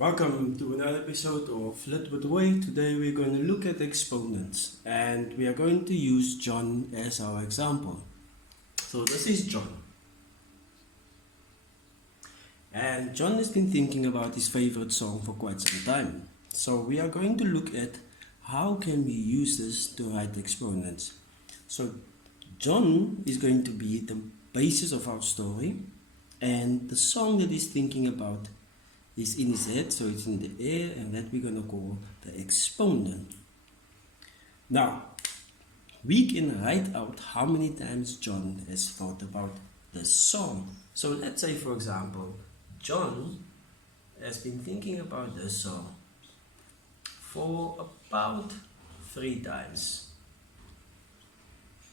Welcome to another episode of Lit with the Way. Today we're going to look at exponents and we are going to use John as our example. So this is John. And John has been thinking about his favorite song for quite some time. So we are going to look at how can we use this to write exponents. So John is going to be the basis of our story, and the song that he's thinking about is in his head, so it's in the air, and that we're going to call the exponent. Now, we can write out how many times John has thought about this song. So let's say, for example, John has been thinking about this song for about 3 times.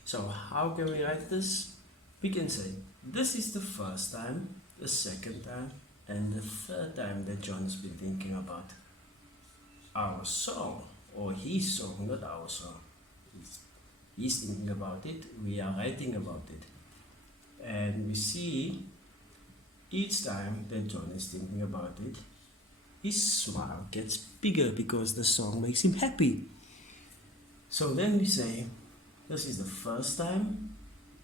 So how can we write this? We can say this is the first time, the second time, and the third time that John's been thinking about our song, or his song, not our song. He's thinking about it, we are writing about it. And we see each time that John is thinking about it, his smile gets bigger because the song makes him happy. So then we say, this is the first time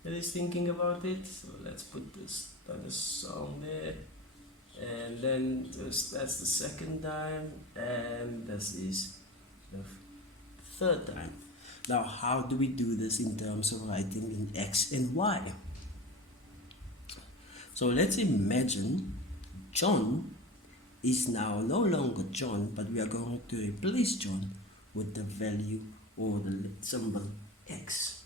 that he's thinking about it. So let's put this on the song there. And then that's the second time, and this is the third time. Now, how do we do this in terms of writing in X and Y? So let's imagine John is now no longer John, but we are going to replace John with the value or the symbol X.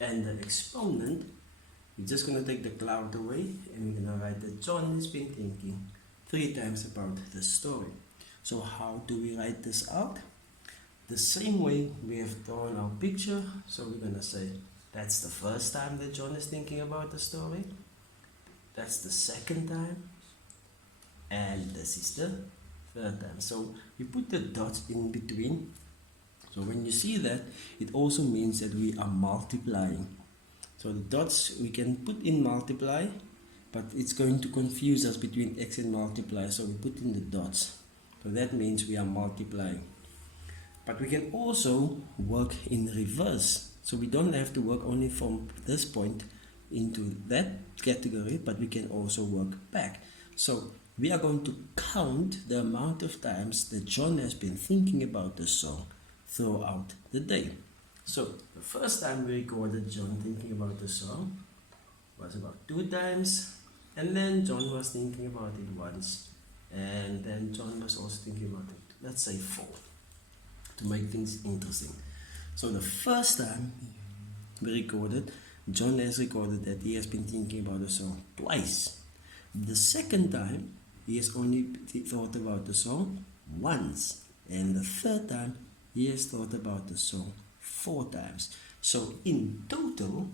And the exponent, we're just going to take the cloud away, and we're going to write that John has been thinking 3 times about the story. So how do we write this out? The same way we have drawn our picture. So we're going to say that's the first time that John is thinking about the story. That's the second time. And this is the third time. So we put the dots in between. So when you see that, it also means that we are multiplying. So the dots we can put in multiply, but it's going to confuse us between X and multiply, so we put in the dots. So that means we are multiplying. But we can also work in reverse. So we don't have to work only from this point into that category, but we can also work back. So we are going to count the amount of times that John has been thinking about the song throughout the day. So the first time we recorded John thinking about the song was about 2 times, and then John was thinking about it once, and then John was also thinking about it, let's say 4, to make things interesting. So the first time we recorded, John has recorded that he has been thinking about the song twice. The second time, he has only thought about the song once, and the third time, he has thought about the song 4 times. So in total,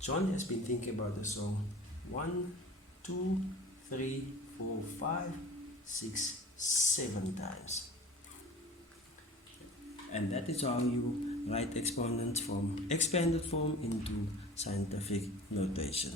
John has been thinking about the song 1, 2, 3, 4, 5, 6, 7 times. And that is how you write exponents from expanded form into scientific notation.